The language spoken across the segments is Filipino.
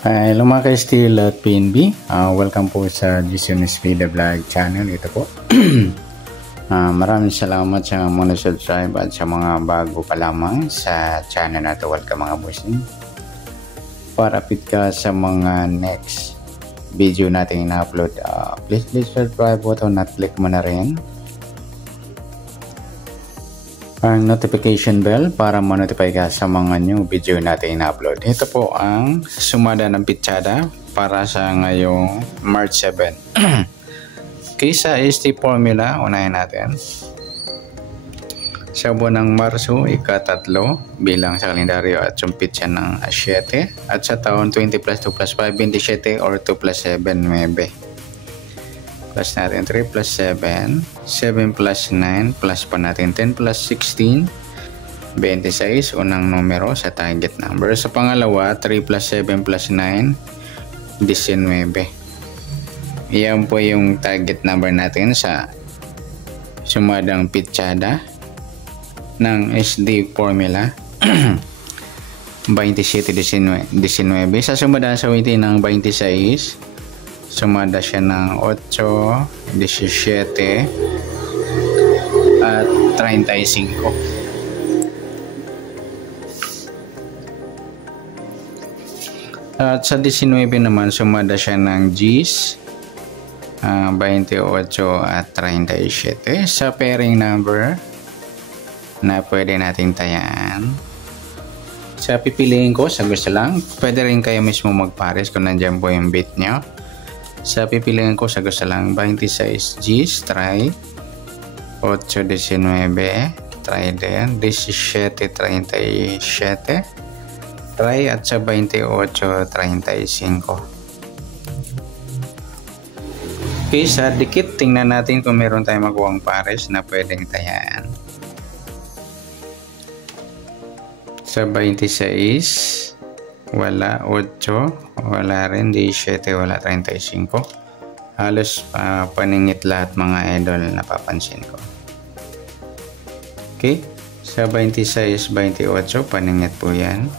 Hello mga ka-Steel at PNB. Welcome po sa Gisunis Vida Vlog channel. Ito po. Maraming salamat sa mga subscribe at sa mga bago pa lamang sa channel na ito. Welcome mga bossing. Para update ka sa mga next video natin na-upload, please subscribe button at click mo na rin ang notification bell para ma-notify ka sa mga new video natin na-upload. Ito po ang sumada ng pitsada para sa ngayong March 7. Okay, sa ST formula, unahin natin. Sa buwan ng Marso, ika-3 bilang sa kalendaryo at yung pitsa ng 7. At sa taon 20 plus 2 plus 5, 27 or 2 plus 7, 9. Plus natin 3 plus 7, 7 plus 9, plus pa natin 10 plus 16, 26, unang numero sa target number. Sa pangalawa, 3 plus 7 plus 9, 19. Iyan po yung target number natin sa sumadang pitsada ng SD formula. 27, 19. Sa sumada sa witi ng 26, sumada siya ng 8, 17 at 35. At sa 19 naman sumada siya ng Gs, 28 at 37. Sa pairing number na pwede nating tayaan, sa pipiliin ko sa gusto lang, pwede rin kayo mismo magpares kung nandiyan po yung bit nyo. Sa pipiliin ko sa gusto lang, 26 Gs, try 8, 19, try din 17, 37, try at sa 28, 35. Okay, sa dikit, tingnan natin kung meron tayong makuwang pares na pwedeng tayaan. Sa 26, wala 8, wala rin 17, wala 35. Halos paningit lahat mga idol, napapansin ko. Okay, sa 26, 28, paningit po yan.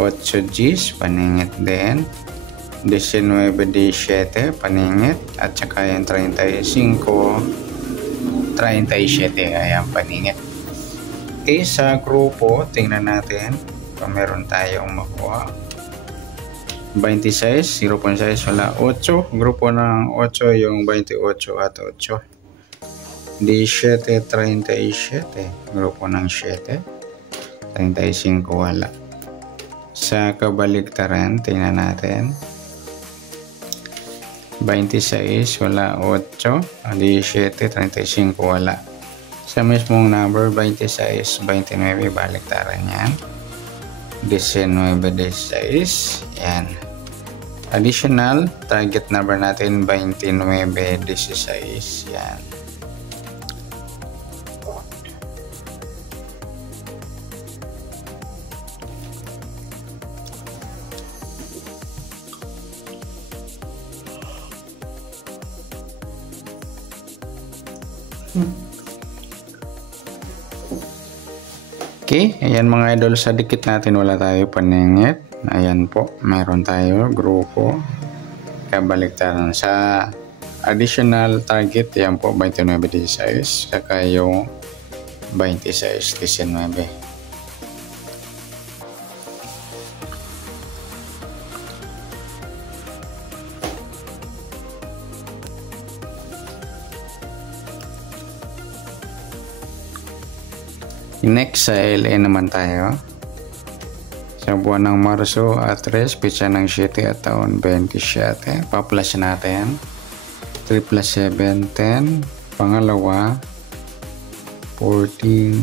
8 Gs, paningit din. 19, 17, paningit. At saka yung 35, 37, ayan, paningit. Okay, sa grupo, tingnan natin kung meron tayong makuha. 26, 0.6, wala 8. Grupo ng 8, yung 28 at 8. 17, 37. Grupo ng 7. 35, wala. Sa kabaliktaran, tingnan natin. 26, wala 8. 17, 35, wala. Sa mismong number, 26, 29, baliktaran yan. 19, 16, yan. Additional, target number natin 29, 16, yan. Okay, ayan mga idol, sa dikit natin wala tayo paningit. Ayan po, meron tayo grupo kabaliktaran. Sa additional target, yan po 29, 16, saka yung 26, 19. Next, sa LA naman tayo. Sa buwan ng Marso at 3, pitsa ng 7 at taon 27. Pa-plus natin. 3 plus 7, 10. Pangalawa, 14,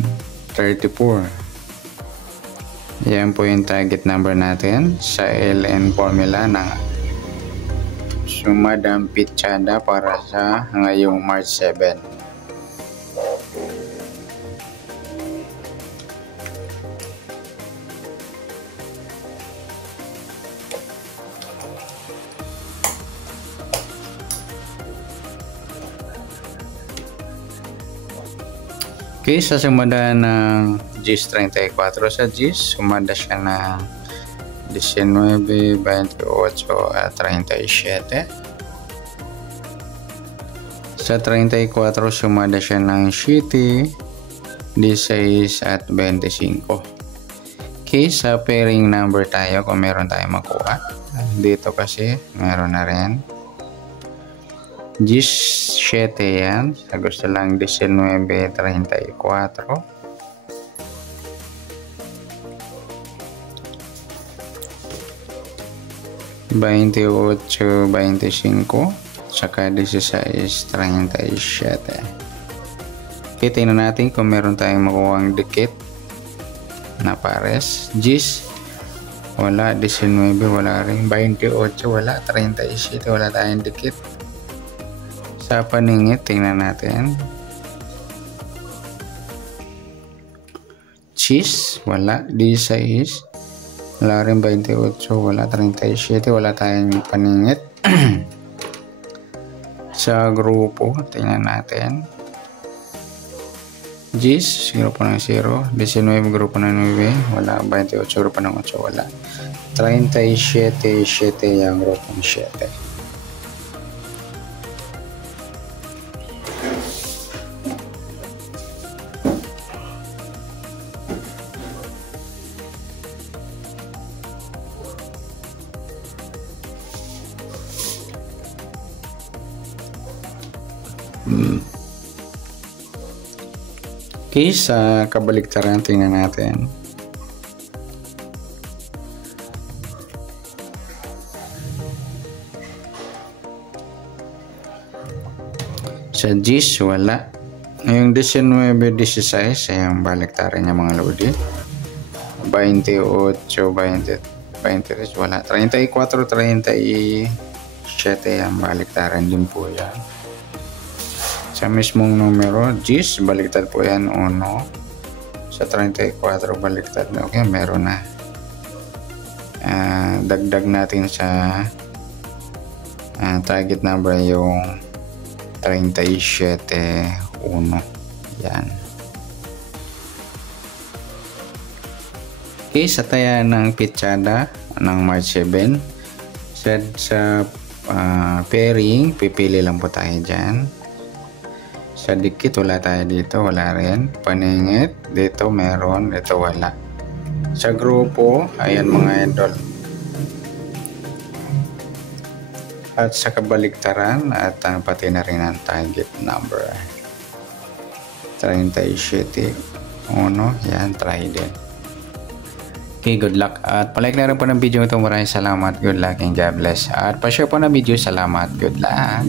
34. Yan po yung target number natin sa LN formula ng sumadang pitsada para sa ngayong March 7. Okay, sa sumada ng Gs 34 sa Gs, sumada siya ng 19, 28 at 37. Sa 34, sumada siya ng 7, 16 at 25. Okay, sa pairing number tayo kung meron tayong makuha. Dito kasi meron na rin 17 yan. Sa gusto lang 19, 34. 28, 25, saka 16, 37. Okay, tingnan natin kung meron tayong makuhang dikit na pares. 10, wala. 19, wala rin. 28, wala. 37, wala tayong dikit. Sa paningit, tingnan natin. Cheese, wala. 16, wala rin. 28, wala. 37, wala tayong paningit. Sa grupo, tingnan natin. 10, grupo ng 0. 19, grupo ng 9, wala. 28, grupo ng 8, wala. 37, 7 yung grupo ng 7. Okay, sa kabaliktaran, tingnan natin. Sa 10, wala. Yung 19, 16, yung baliktaran niya mga lodi. 28, 20, 23, wala. 34, 37, yung baliktaran din po yan. Sa mismong numero, 10, baliktad po yan, 1. Sa 34, baliktad na. Okay, meron na. Dagdag natin sa target number yung 37, 1. Yan. Okay, sa taya ng pitsada ng March 7. Sa pairing, pipili lang po tayo dyan. Sa dikit, wala tayo dito, wala rin. Paningit, dito meron, dito wala. Sa grupo, ayan mga idol. At sa kabaliktaran, at pati na rin ang target number. 37, 1, yan, try din. Okay, good luck. At palike na rin po ng video ito. Maraming salamat, good luck, and God bless. At pa-share po ng video, salamat, good luck.